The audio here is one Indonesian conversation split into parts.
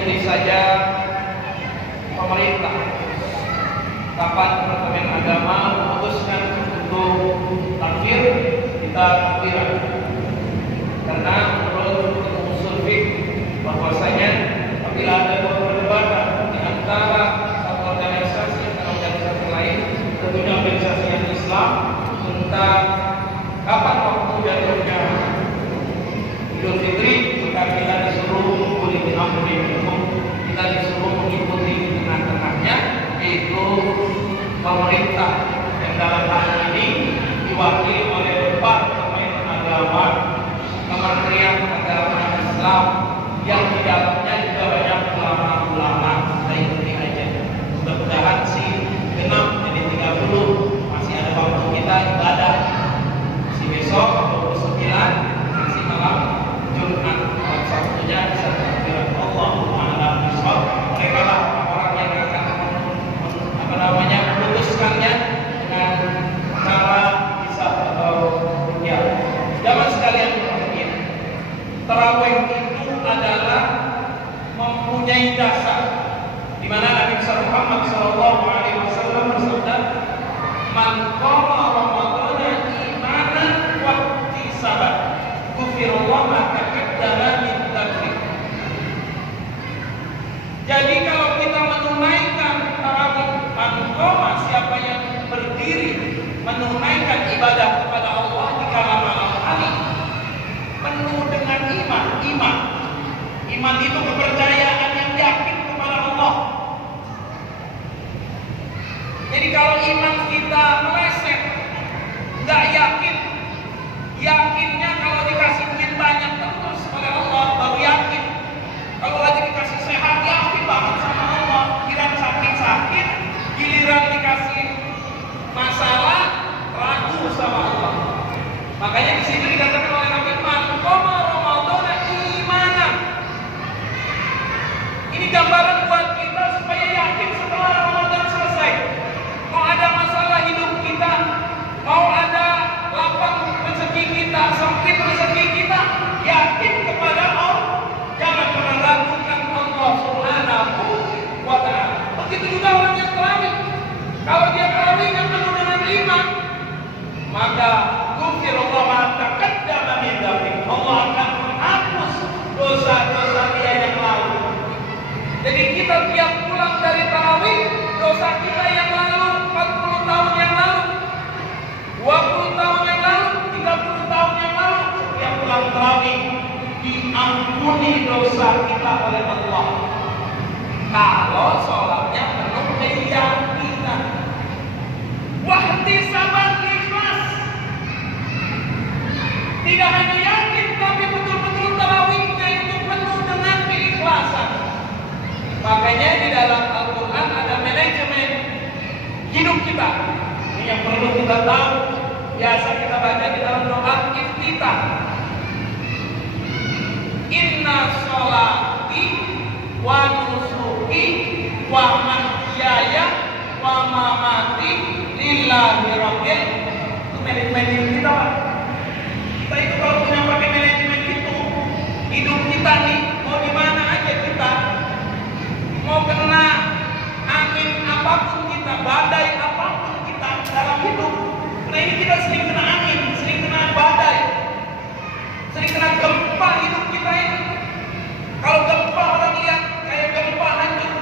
ikuti saja pemerintah. Kapan Departemen Agama memutuskan untuk takbir, kita takbiran. Karena menurut usul fikih bahwasanya apabila ada perdebatan di antara satu organisasi dan organisasi lain, tentunya organisasi yang Islam, tentang kapan waktu jatuhnya Idul Fitri, maka kita disuruh mengikuti amri minhum, kita disuruh mengikuti di tengah-tengahnya, yaitu pemerintah yang dalam hal ini diwakili oleh Departemen Agama, Kementerian Agama Islam, yang di dalamnya juga banyak ulama-ulama. Kita ikuti aja. Mudah-mudahan sih genap jadi 30, masih ada waktu kita ibadah. Si besok 29 masih malam Jumat, Sabtunya bisa takbiran Allahu a'lam bishawab. Mereka lah orang yang akan memutuskannya dengan cara bisa atau ya. Jangan sekalian berpikir tarawih itu adalah mempunyai dasar, di mana Nabi Muhammad SAW bersabda, "Man qama Ramadhana imanan wa ihtisaban, ghufirallahu ma taqaddama min dzambih." Jadi kalau kita menunaikan tarawih, man qama, siapa yang berdiri menunaikan ibadah kepada Allah di kala malam hari penuh dengan iman. Iman itu kepercayaan yang yakin kepada Allah. Jadi kalau iman kita meleset, nggak yakin, yakinnya kalau dikasih duit banyak terus oleh Allah baru yakin. Kalau lagi dikasih sehat, yakin banget sama Allah. Giliran sakit-sakit, giliran dikasih masalah, ragu sama Allah. Makanya di sini dikatakan oleh Nabi, "Man qama Ramadhana imanan." Ini gambaran buat kita supaya yakin setelah Ramadan selesai. Mau ada masalah hidup kita, mau ada lapang rezeki kita, sempit rezeki kita, yakin kepada Allah. Jangan pernah ragukan Allah Subhanahu wa ta'ala. Begitu juga orang yang terawih. Kalau dia terawih yang penuh dengan iman, maka ghufirallahu ma taqaddama min dzambih. Allah akan menghapus dosa-dosa dia yang lalu. Jadi kita tiap pulang dari tarawih, dosa kita yang lalu 40 tahun yang lalu, 20 tahun yang lalu, 30 tahun yang lalu, tiap pulang tarawih diampuni dosa kita oleh Allah. Kalau sholatnya penuh keyakinan, wahtisaban, ikhlas. Tidak hanya yakin, tapi betul-betul tarawihnya itu penuh dengan keikhlasan. Makanya di dalam Al-Quran ada manajemen hidup kita. Ini yang perlu kita tahu. Biasa kita baca di dalam doa iftitah. Inna sholati wa nusuki wa mahyaya wa mamati lillahi rabbil. Itu manajemen kita, Pak. Kita itu kalau punya pakai manajemen itu, hidup kita nih mau di mana aja kita, mau kena angin apapun kita, badai apapun kita dalam hidup. Nah ini kita sering kena angin, sering kena badai, sering kena gempa hidup kita ini. Kalau gempa orang lihat kayak gempa hancur,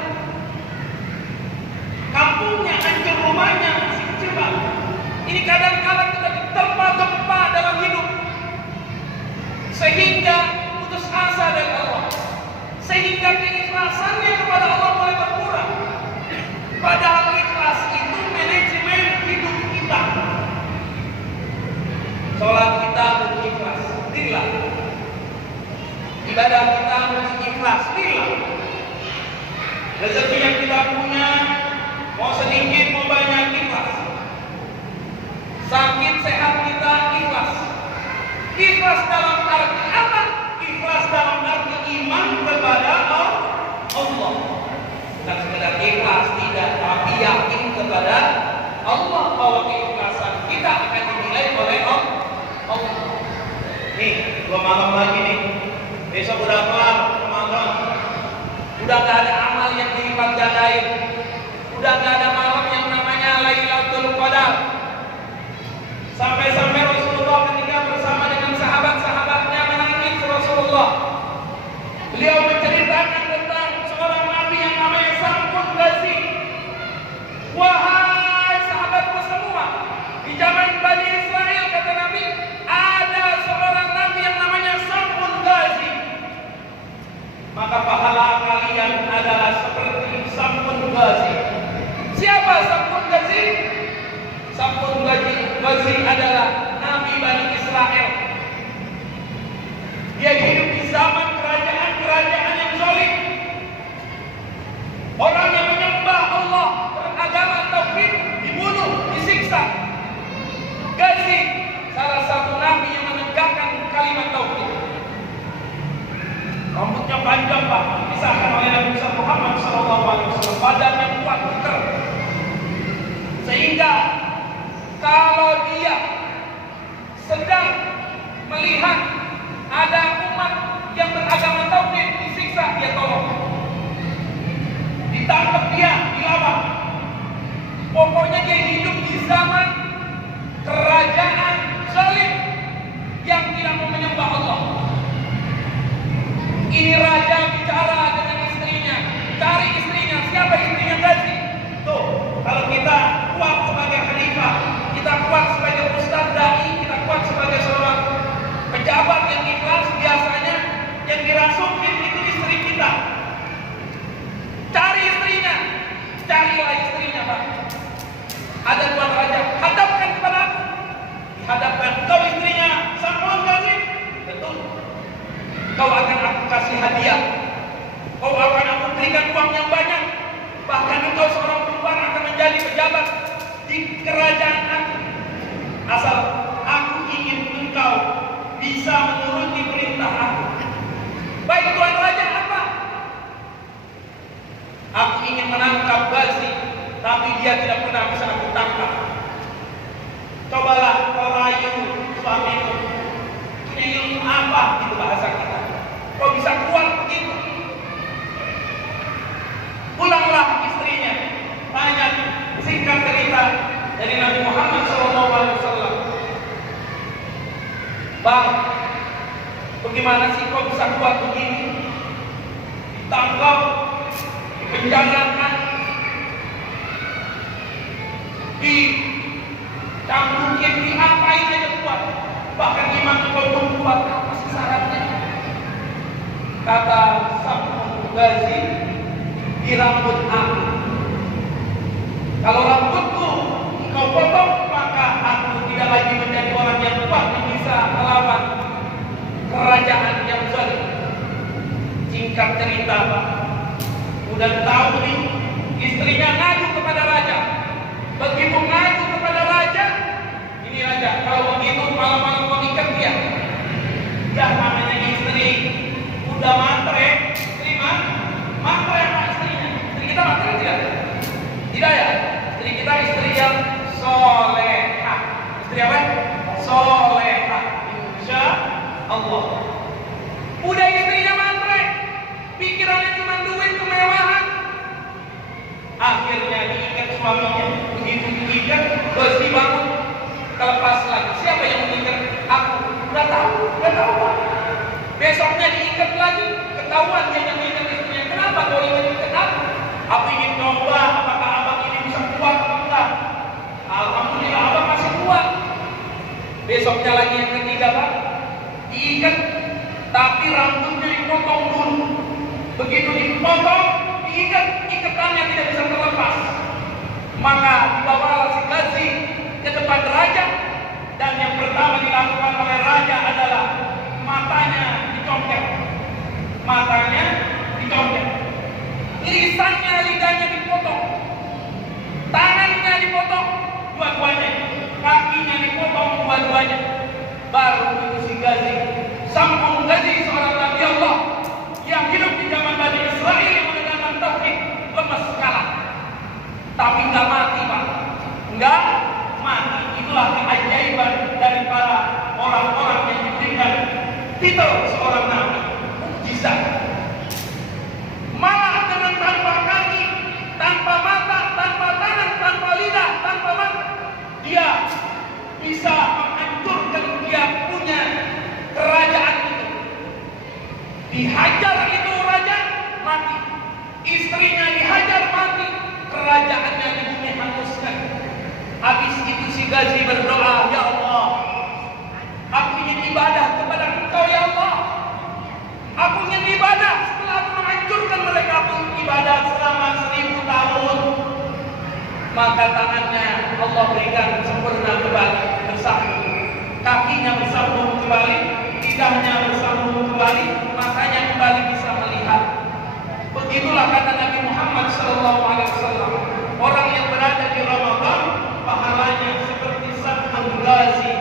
kampungnya hancur, rumahnya masih kecil banget. Ini kadang-kadang kita diterpa gempa dalam hidup, sehingga putus asa dari Allah, sehingga keikhlasannya kepada Allah mulai berkurang. Padahal ikhlas itu manajemen hidup kita. Sholat kita harus ikhlas, lillah. Ibadah kita harus ikhlas, lillah. Rezeki yang kita punya, mau sedikit mau banyak, ikhlas. Sakit sehat kita ikhlas. Ikhlas dalam arti apa? Ikhlas dalam arti iman kepada Allah. Bukan sekedar ikhlas, tidak, tapi yakin kepada Allah bahwa keikhlasan kita akan dinilai oleh Allah. Nih, 2 malam lagi nih. Besok udah kelar Ramadan. Udah gak ada amal yang dilipat gandain. Udah gak ada malam yang namanya Lailatul Qadar. Sampai-sampai Rasulullah ketika bersama dengan sahabat-sahabatnya menangis Rasulullah. Beliau menceritakan tentang seorang nabi yang namanya Sam'un Ghazi. Wahai sahabatku semua, di zaman Bani Israel, kata Nabi, ada seorang nabi yang namanya Sam'un Ghazi. Maka pahala kalian adalah seperti Sam'un Ghazi. Siapa Sam'un Ghazi? Sam'un Ghazi adalah nabi Bani Israel. Dia hidup di zaman kerajaan yang zalim. Orang yang menyembah Allah, beragama tauhid, dibunuh, disiksa. Ghazi salah satu nabi yang menegakkan kalimat tauhid. Rambutnya panjang, Pak, disahkan oleh Nabi Muhammad SAW. Badannya kuat, keker, sehingga kalau dia sedang melihat ada umat yang beragama tauhid disiksa, dia tolong. Ditangkap dia, dilawan. Pokoknya dia hidup di zaman kerajaan zalim yang tidak mau menyembah Allah. Ini raja bicara dengan istrinya, cari istrinya. Siapa istrinya? Ghazi. Tuh, kalau kita kuat sebagai khalifah, kita kuat sebagai ustadz dai, kita kuat sebagai seorang pejabat yang ikhlas, biasanya yang dirasukin itu istri kita. Cari istrinya, carilah istrinya, Pak. Ada tuan raja, hadapkan kepada aku. Dihadapkan, kau istrinya Sam'un Ghazi? Betul. Kau akan aku kasih hadiah. Kau akan aku berikan uang yang banyak. Bahkan engkau seorang perempuan akan menjadi pejabat di kerajaan aku. Asal aku ingin engkau bisa menuruti perintah aku. Baik tuan raja, apa? Aku ingin menangkap Ghazi, tapi dia tidak pernah bisa aku tangkap. Cobalah kau rayu suamiku. Punya ilmu apa? Itu bahasa kita. Kau bisa kuat begitu? Pulanglah istrinya, tanya singkat cerita dari Nabi Muhammad SAW. Bang, bagaimana sih kau bisa kuat begini? Ditangkap, dipenjarakan, dicambukin, diapain aja kuat. Bahkan iman kau pun kuat, apa sih syaratnya? Kata Sam'un Ghazi, di rambut aku. Kalau rambutku engkau potong, maka aku tidak lagi menjadi orang yang kuat yang bisa melawan kerajaan yang zalim. Singkat cerita, Pak, udah tahu nih, istrinya ngadu kepada raja. Begitu ngadu kepada raja, ini raja, kalau begitu malam-malam mau ikat dia. Ya namanya istri udah matre, terima matre apa istrinya? Istri kita matre tidak? Tidak ya? Istri kita istri yang soleha. Istri apa? Soleha. Insya Allah. Udah istrinya matre, pikirannya cuma duit, kemewahan. Akhirnya diikat suaminya. Begitu diikat, terus dibangun, kelepas lagi. Siapa yang mengikat? Aku. Udah tahu, Pak. Besoknya diikat lagi, ketahuan dia yang mengikat istrinya. Kenapa kau ingin ikat aku? Aku ingin coba apakah abang ini bisa kuat atau enggak. Alhamdulillah abang masih kuat. Besoknya lagi yang ketiga, Pak, diikat, tapi rambutnya dipotong dulu. Begitu dipotong, diikat, ikatannya tidak bisa terlepas. Maka dibawalah si Ghazi ke depan raja, dan yang pertama dilakukan oleh raja adalah matanya dicongkel. Matanya dicongkel. Lisannya, lidahnya dipotong. Tangannya dipotong dua-duanya. Kakinya dipotong dua-duanya. Baru itu si Ghazi, Sam'un Ghazi, seorang nabi Allah yang hidup di zaman Bani Israel yang menegakkan tauhid, lemas kalah. Tapi enggak mati, Pak. Enggak mati. Itulah keajaiban dari para orang-orang yang diberikan titel seorang nabi, mukjizat. Malah istrinya dihajar mati, kerajaannya di bumi hanguskan. Habis itu si Ghazi berdoa, ya Allah, aku ingin ibadah kepada Engkau ya Allah. Aku ingin ibadah setelah aku menghancurkan mereka pun ibadah selama 1000 tahun. Maka tangannya Allah berikan sempurna kembali, bersambung. Kakinya bersambung kembali, lidahnya bersambung kembali, matanya kembali bisa melihat. Begitulah kata Nabi Muhammad SAW. Orang yang berada di Ramadan pahalanya seperti Salman Ghazi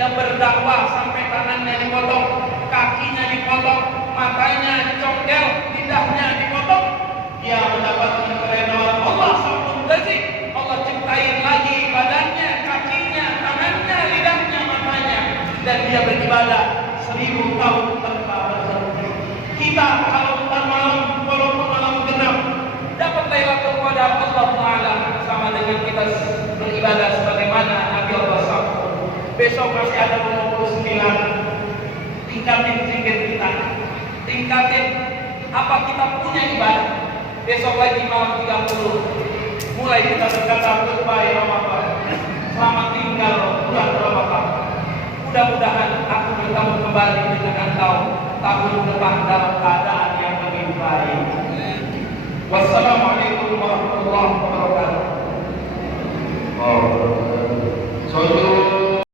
yang berdakwah sampai tangannya dipotong, kakinya dipotong, matanya dicongkel, lidahnya dipotong. Dia mendapatkan keredaan Allah Salman Ghazi. Allah ciptain lagi badannya, kakinya, tangannya, lidahnya, matanya, dan dia beribadah 1000 tahun tanpa berhenti. Kita kalau bukan malam, walaupun malam genap, dapat Lailatul Qadar, Allah Ta'ala sama dengan kita beribadah sebagaimana Nabi Allah SAW. Besok masih ada 29. Tingkatin zikir kita, tingkatin apa kita punya ibadah. Besok lagi malam 30, mulai kita berkata goodbye Ramadan, selamat tinggal bulan Ramadan. Mudah-mudahan aku bertemu kembali dengan engkau tahun depan dalam